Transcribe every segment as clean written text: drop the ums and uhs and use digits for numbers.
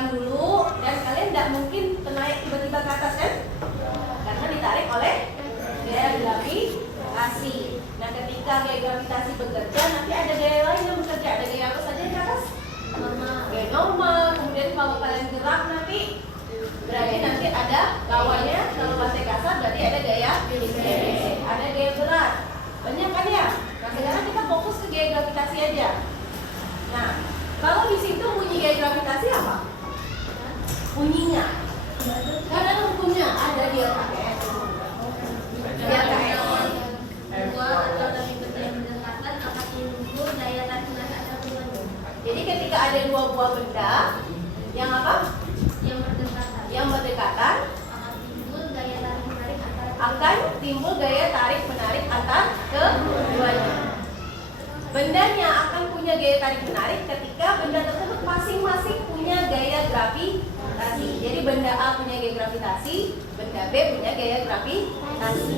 diam dulu dan kalian tidak mungkin naik tiba-tiba ke atas kan? Karena ditarik oleh gaya gravitasi. Nah, ketika gaya gravitasi bekerja, nanti ada gaya lain yang bekerja. Ada gaya apa saja di atas? Gaya normal. Kemudian kalau kalian gerak nanti berarti nanti ada lawannya. Kalau bahasa kasar berarti ada gaya ada gaya berat. Banyak kan ya? Nah, sekarang kita fokus ke gaya gravitasi aja. Nah, kalau di situ bunyi gaya gravitasi apa? Bunyinya. Kan ada hukumnya, ada di LKS. Di LKS. Dua atau lebih benda yang berdekatan akan timbul daya tarik menarik atau berbanding. Jadi ketika ada dua buah benda yang apa? Yang berdekatan Akan timbul daya tarik menarik antara akan timbul gaya tarik menarik antar keduanya. Bendanya akan punya gaya tarik menarik ketika benda tersebut masing-masing punya gaya gravitasi. Jadi benda A punya gaya gravitasi, benda B punya gaya gravitasi.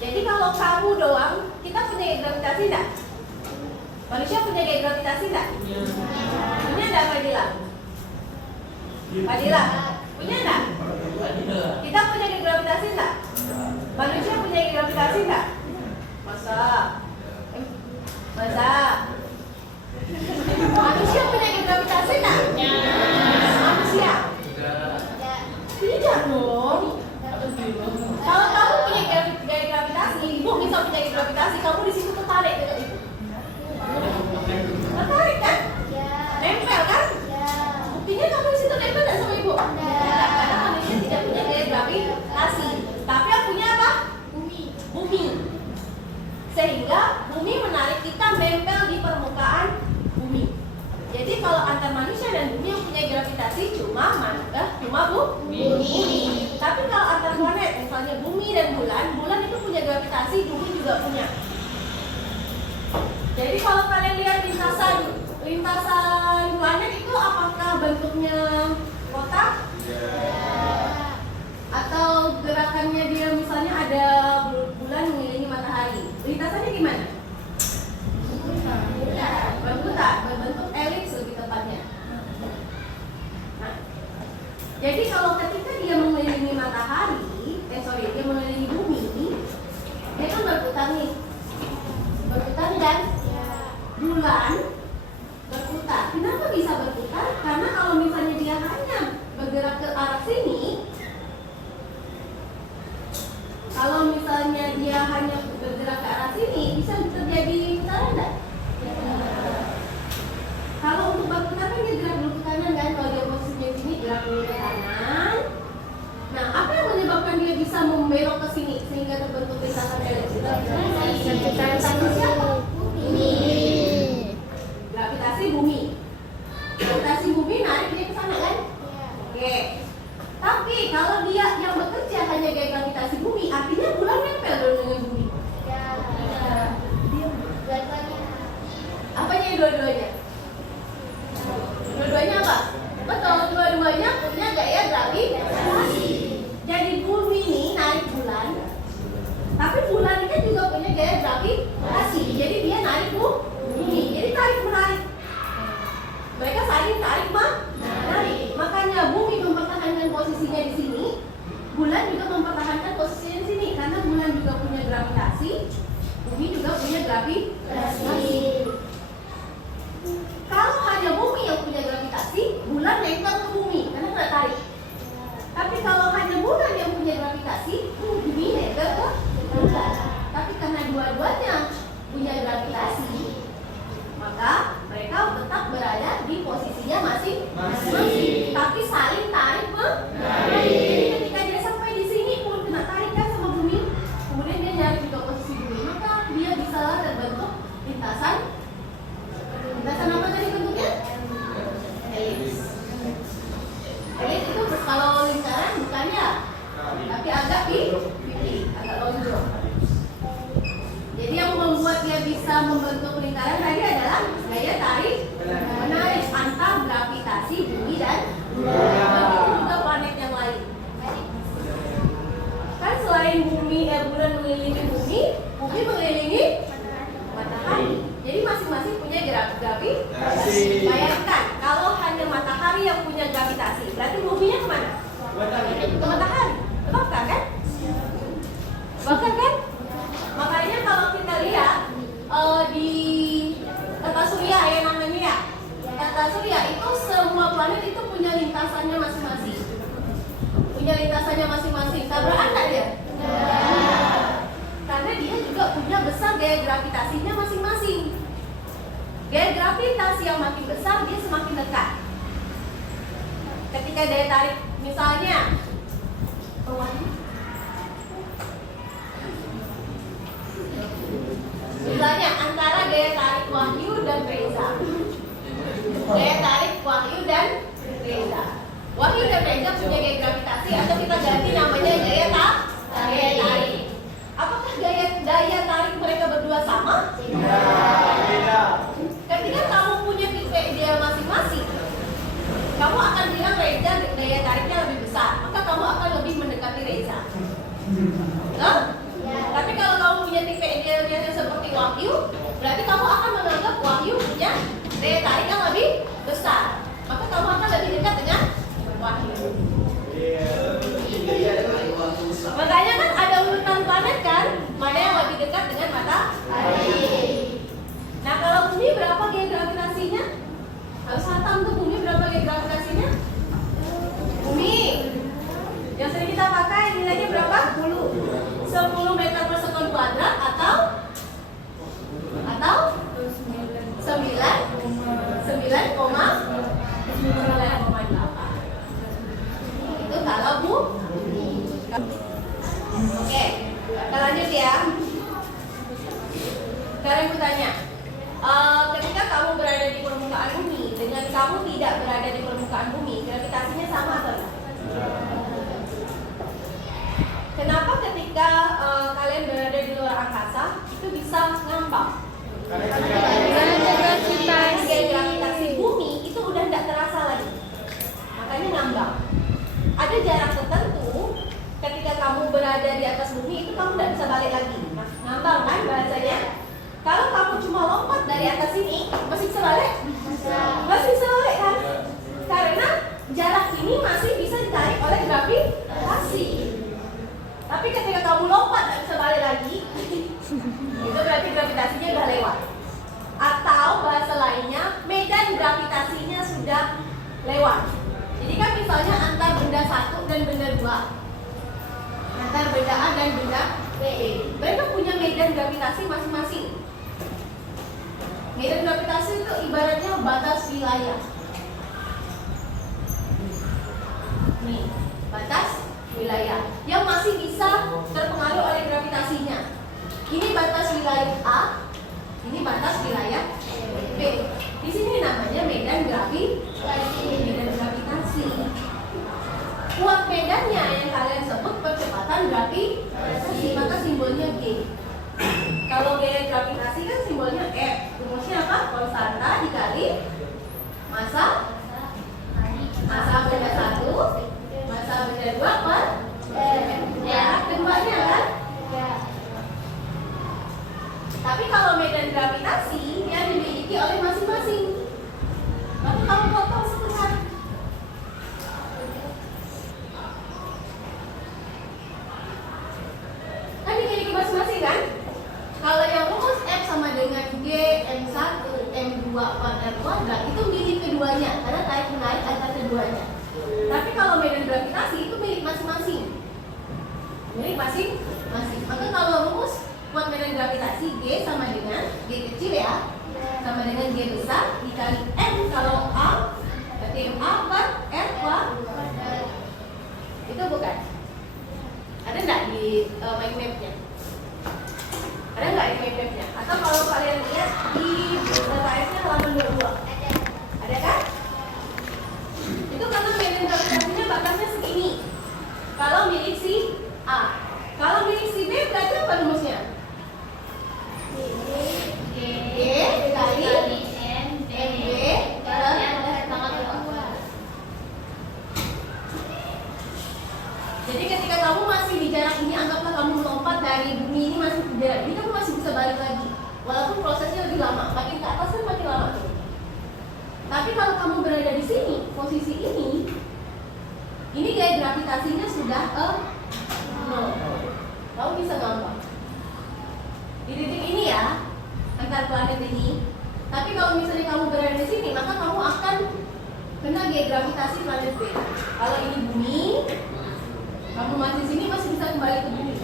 Jadi kalau kamu doang, kita punya gaya gravitasi enggak? Manusia punya gaya gravitasi enggak? Punya enggak, Fadila? Fadila, punya enggak? Kita punya gaya gravitasi enggak? Manusia punya gaya gravitasi enggak? Masa? Manusia punya gaya gravitasi enggak? Manusia? Tidak dong. Kalau kamu punya gaya gravitasi, ibu bisa punya gaya gravitasi, kamu di situ tertarik dengan ibu. Tertarik kan? Nempel kan? Buktinya kamu di situ nempel nggak sama ibu? Tidak, karena manusia tidak punya gaya gravitasi. Tapi yang punya apa? Bumi. Sehingga bumi menarik kita nempel di permukaan bumi. Jadi kalau antar manusia dan bumi yang punya gravitasi cuma bumi. Tapi kalau antar planet, misalnya bumi dan bulan itu punya gravitasi, bumi juga punya. Jadi kalau kalian lihat lintasan planet itu apakah bentuknya kotak? Atau gerakannya dia misalnya ada bulan mengelilingi matahari. Lintasannya gimana? Berbentuk elips lebih tepatnya. Nah, jadi kalau ketika dia mengelilingi matahari, dia mengelilingi bumi, dia kan berputar nih. Berputar dan bulan berputar. Kenapa bisa berputar? Karena kalau misalnya dia hanya bergerak ke arah sini, kalau misalnya dia hanya bergerak ke arah sini, bisa terjadi putaran enggak? Kalau untuk berputar kan dia gerak dulu ke kanan kan, kalau dia posisinya di sini gerak dulu ke kanan. Nah, apa yang menyebabkan dia bisa membelok ke sini sehingga terbentuk lintasan elips? Gravitasi siapa? Bumi. Gravitasi bumi. Gravitasi bumi narik dia ke sana kan? Oke. Tapi kalau dia yang bekerja hanya gaya gravitasi bumi, artinya bulan nempel dong dengan bumi. Apanya dua-duanya? Dua-duanya apa? Betul, dua-duanya punya gaya gravitasi. Jadi bumi ini narik bulan, tapi bulan ini juga punya gaya gravitasi. Jadi dia narik bumi. Jadi tarik menarik. Mereka saling tarik menarik. Makanya bumi mempertahankan posisinya di sini, bulan juga mempertahankan posisinya di sini karena bulan juga punya gravitasi, bumi juga punya gravitasi. Kalau hanya bumi yang punya gravitasi, bulan nempel ke bumi karena nggak tarik. Tapi kalau hanya bulan yang punya gravitasi, bumi nempel ke bulan. Tapi karena dua-duanya punya gravitasi, maka mereka tetap berada di posisinya masing-masing. Tapi saling tarik menarik. Jadi ketika dia sampai di sini pun kena tarikan sama bumi, kemudian dia nyari juga posisi bumi, maka dia bisa terbentuk lintasan. Lintasan apa tadi bentuknya? Elips. Elips itu kalau lingkaran bukan ya, tapi agak pipi, agak lonjong. Jadi yang membuat dia bisa membentuk lingkaran tadi adalah gaya tarik menarik antar gravitasi bumi dan bulan. Begitu juga planet yang lain. Kan selain bulan mengelilingi bumi mengelilingi matahari. Jadi masing-masing punya gravitasi. Bayangkan kalau hanya Tabrakan nggak dia? Karena dia juga punya besar gaya gravitasinya masing-masing. Gaya gravitasi yang makin besar dia semakin dekat. Ketika daya tarik misalnya antara gaya tarik Wahyu dan Reza. Gaya tarik Wahyu dan Reza. Wahyu dan Reza punya gaya gravitasi atau kita ganti namanya gaya tarik. Apakah daya tarik mereka berdua sama? Tidak. Ketika kamu punya tipe ideal masing-masing, kamu akan bilang Reza daya tariknya lebih besar, maka kamu akan lebih mendekati Reza. Nah? Tapi kalau kamu punya tipe idealnya seperti Wahyu, berarti kamu akan menganggap Wahyu punya daya tarik yang lebih besar, maka kamu akan lebih dekat dengan Wahyu. Makanya kan ada urutan planet kan, mana yang lebih dekat dengan matahari. Nah kalau bumi berapa gaya gravitasinya? Harus hatam tuh, bumi berapa gaya gravitasinya? Bumi yang sering kita pakai nilainya berapa? 10 meter per sekon kuadrat atau 9,8. Itu kalau bumi. Oke, kita lanjut ya. Sekarang aku tanya, ketika kamu berada di permukaan bumi dengan kamu tidak berada di permukaan bumi, gravitasinya sama atau tidak? Kenapa ketika kalian berada di luar angkasa itu bisa ngambang? Karena Gravitasi bumi itu udah tidak terasa lagi, makanya ngambang. Ada jarak tertentu ketika kamu berada di atas bumi itu kamu tidak bisa balik lagi. Nah, ngambang kan bahasanya. Kalau kamu cuma lompat dari atas sini, masih bisa balik? Masih bisa balik kan? Karena jarak ini masih bisa ditarik oleh gravitasi. Tapi ketika kamu lompat tidak bisa balik lagi, itu berarti gravitasinya udah lewat. Atau bahasa lainnya, medan gravitasinya sudah lewat. Jadi kan misalnya antar benda satu dan benda dua, antar benda A dan benda B, mereka punya medan gravitasi masing-masing. Medan gravitasi itu ibaratnya batas wilayah. Nih, batas wilayah yang masih bisa terpengaruh oleh gravitasinya. Ini batas wilayah A, ini batas wilayah B. Di sini namanya medan gravitasi. Kuat medannya yang kalian sebut percepatan gravitasi, maka simbolnya G. Kalau gaya gravitasi kan simbolnya F. Rumusnya apa? Konstanta dikali massa benda 1, massa benda 2 per jarak keduanya kan? Tapi kalau medan gravitasi yang dimiliki oleh masing-masing, maka kamu potong setengah. Kan dimiliki masing-masing kan? Kalau yang rumus F sama dengan G, M1, M2 per R kuadrat itu milik keduanya, karena tarik menarik antar keduanya. Tapi kalau medan gravitasi itu milik masing-masing. Milik masing-masing. Maka kalau rumus buat medan gravitasi G sama dengan G kecil ya, sama dengan G besar dikali M kalau A, berarti A per R kuadrat. Itu bukan? Ada nggak di mind map-nya? Ada nggak di mind map-nya? Atau kalau kalian lihat di slide-nya halaman 22? Ada kan? Itu karena medan gravitasinya batasnya segini. Kalau milik si A, kalau milik si B berarti apa rumusnya? G kali MB per Jadi ketika kamu masih di jarak ini, anggaplah kamu melompat dari bumi ini masih di jarak ini, kamu masih bisa balik lagi. Walaupun prosesnya lebih lama, makin ke atas kan makin lama. Tapi kalau kamu berada di sini, posisi ini gaya gravitasinya sudah 0. Kamu bisa ngambang di titik ini ya, antar planet ini. Tapi kalau misalnya kamu berada di sini, maka kamu akan kena gaya gravitasi planet B. Kalau ini bumi, Kamu masih sini masih bisa kembali ke bumi.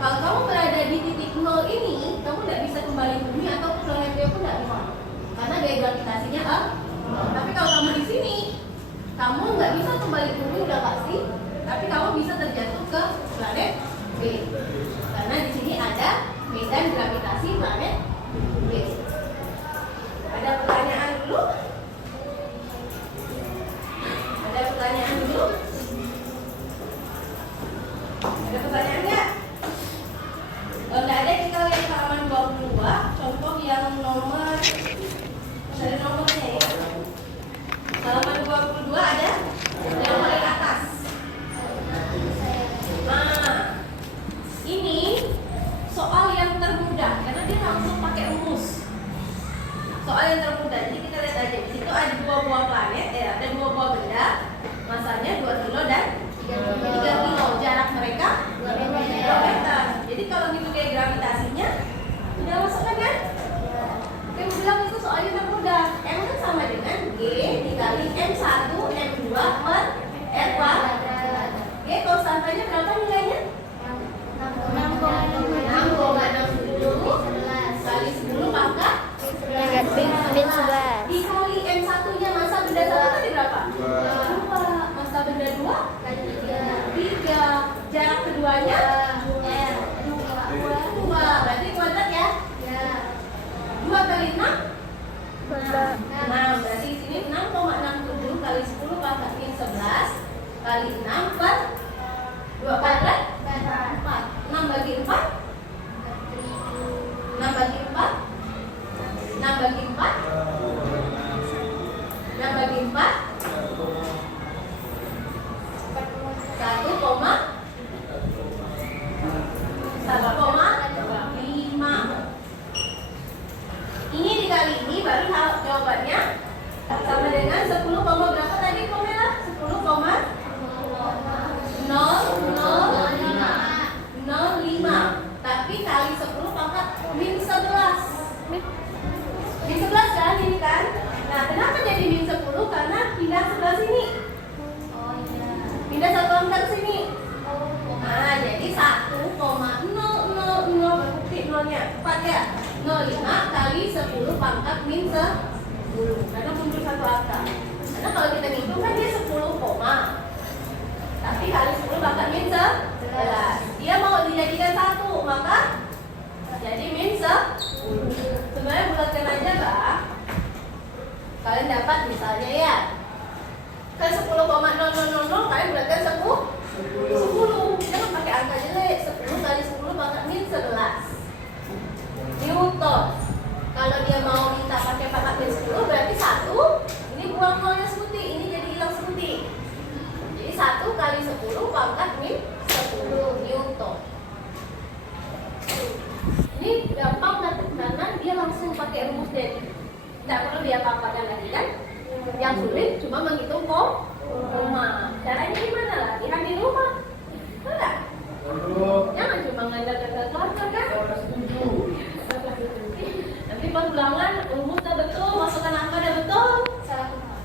Kalau kamu berada di titik nol ini, kamu tidak bisa kembali ke bumi atau ke planet dia pun tidak bisa. Karena gaya gravitasinya nol. Tapi kalau kamu di sini, kamu nggak bisa kembali ke bumi udah pasti. Tapi kamu bisa terjatuh ke planet B. Karena di sini ada medan gravitasi planet B. Ada pertanyaan dulu? Ada pertanyaan dulu? Ada pertanyaan nggak? Kalau nggak ada, kita lihat halaman 22, contoh yang nomor dari nomornya ya. Halaman 22 ada yang paling atas. Nah, ini soal yang termudah karena dia langsung pakai rumus. Soal yang termudah, jadi kita lihat aja. Di situ ada 2 buah planet, ada 2 buah benda, masanya 2 kilo dan 3 kilo. Jarak mereka 2 meter. Jadi kalau gitu gaya gravitasinya udah masukkan kan? Oke, bilang itu soalnya termudah. M kan sama dengan G dikali M1 M2 per R kuadrat. G konstantanya berapa nilainya? 6,60 kali 10 pangkat min 11. dikali M1 nya masa benda 1 tadi berapa? 2. Masa benda 2? 3. Jarak keduanya? 2. Berarti kuadrat ya? 2 kali 6? 6. Berarti sini 6,67 kali 10 pangkat min 11 kali 6 per 2 kuadrat? 4. 6 bagi 4? 6 bagi 4? 6 bagi 4? 6 bagi 4? 1,5. Ini dikali ini baru jawabannya sama dengan 10, berapa tadi Komela? 10,0005. Tapi kali 10 pangkat min 11. Min 11 kan ini kan? Nah, kenapa jadi min 10? Karena pindah sebelah sini. Pindah 1 angka ke sini. Nah, jadi 1,000 bukti nolnya 4 ya. 05 kali 10 pangkat min 10. Karena mundur 1 angka. Karena kalau kita ngitung kan dia 10 koma. Tapi kali 10 pangkat min 11. Dia mau dijadikan 1, maka jadi min 10. Sebenarnya bulatkan aja, Mbak. Kalian dapat misalnya ya. Kan 10,0000 kalian bulatkan 10. Jangan pakai angka jelek. 10 kali 10 pangkat min 11 Newton. Kalau dia mau minta pakai pangkat min 10 berarti 1. Ini buang nolnya sebuti, ini jadi hilang sebuti. Jadi 1 kali 10 pangkat min 10 Newton. Ini gampang kan karena dia langsung pakai rumus dari. Tidak perlu dia paparkan lagi kan? Yang sulit cuma menghitung koma. Caranya gimana? Latihan di rumah. Enggak? Jangan cuma ngandalkan kalkulator kan? Nanti pas ulangan rumus dah betul, masukkan angka dah betul.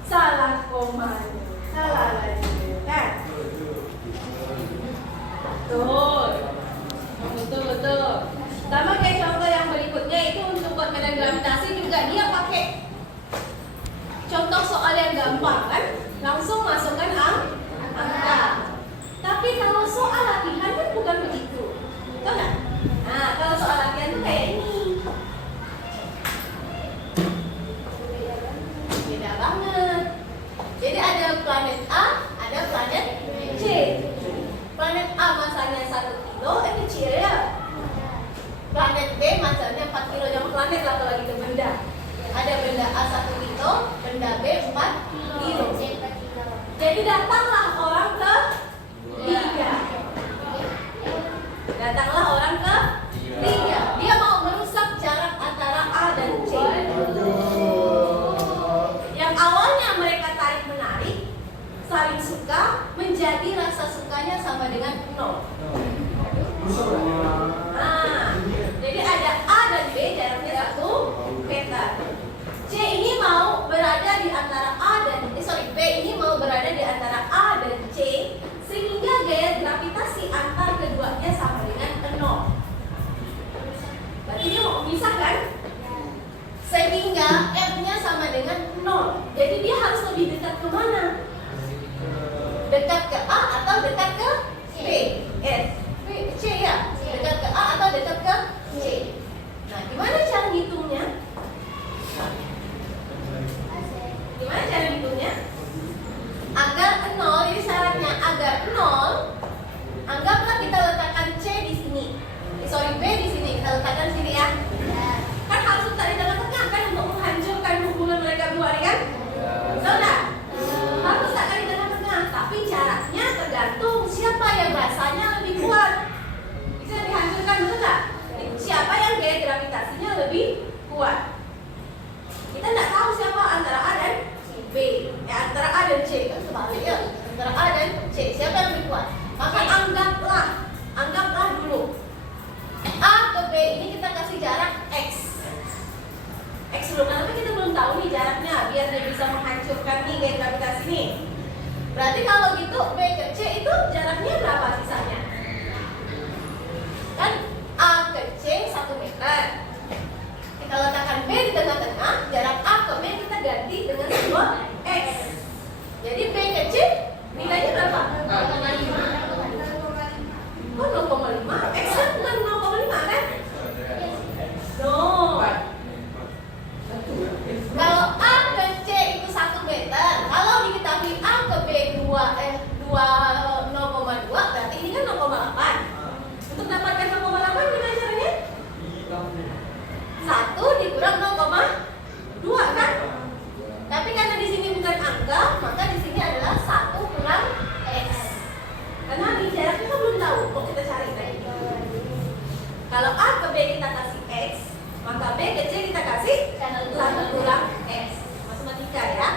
Salah koma. Salah lagi kan? Betul. Sama kayak contoh yang berikutnya itu untuk buat medan gravitasi juga dia pakai contoh soal yang gampang kan, langsung masukkan angka. Tapi kalau soal latihan kan bukan begitu, betul nggak? Nah, kalau soal latihan tuh kayak ini, beda banget. Jadi ada planet A, ada planet C. Planet A masanya 1 kilo, kecil ya. Planet B masanya 4 kilo, jangan planet lah kalau gitu benda. Ada benda A 1 kilo, benda B 4 kilo. 0. Jadi dia harus lebih dekat ke mana? Dekat ke A atau dekat ke B? C ya? Dekat ke A atau dekat ke C? Nah, gimana cara ngitungnya? Gimana cara ngitungnya? Agar 0, ini syaratnya agar 0, anggaplah kita letakkan C di sini. B di sini, kita letakkan sini ya. Kan harus letak di tengah-tengah kan untuk menghancurkan hubungan mereka berdua nih kan? Betul nggak? Harus letakkan di tengah-tengah, tapi jaraknya tergantung siapa yang rasanya lebih kuat. Bisa dihancurkan, betul nggak? Siapa yang gaya gravitasinya lebih kuat? Kita nggak tahu siapa antara A dan B, antara A dan C kan sebaliknya, antara A dan C siapa yang lebih kuat? Maka anggaplah dulu A ke B ini kita kasih jarak X. X dulu, karena kita belum tahu nih jaraknya, biar dia bisa menghancurkan nih gaya gravitasi nih. Berarti kalau gitu B ke C itu jaraknya berapa sisanya? Kan A ke C 1 meter. Kita letakkan B di tengah-tengah, jarak A ke B kita ganti dengan sebuah X. Jadi B ke C nilainya berapa? 0,5. Oh 0,5? X kan bukan 0,5 kan? No. Kalau A ke C itu 1 meter, kalau diketahui A ke B 0,2 berarti ini kan 0,8. Untuk dapatkan 0,8 gimana caranya? 1 dikurang 0,2 kan? Tapi karena di sini bukan angka, maka di sini adalah 1 kurang X. Karena di jaraknya kita belum tahu, kok kita cari tadi. Kalau A ke B kita kasih X, maka B ke C kita kasih 1 kurang X. Matematika ya.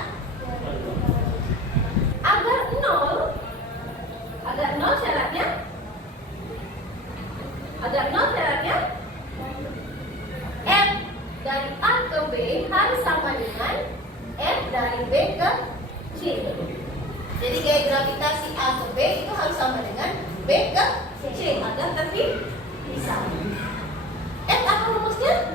Agar 0 syaratnya F dari A ke B harus sama dengan F dari B ke C. Jadi gaya gravitasi A ke B itu harus sama dengan B ke C agar terpisah. F apa rumusnya?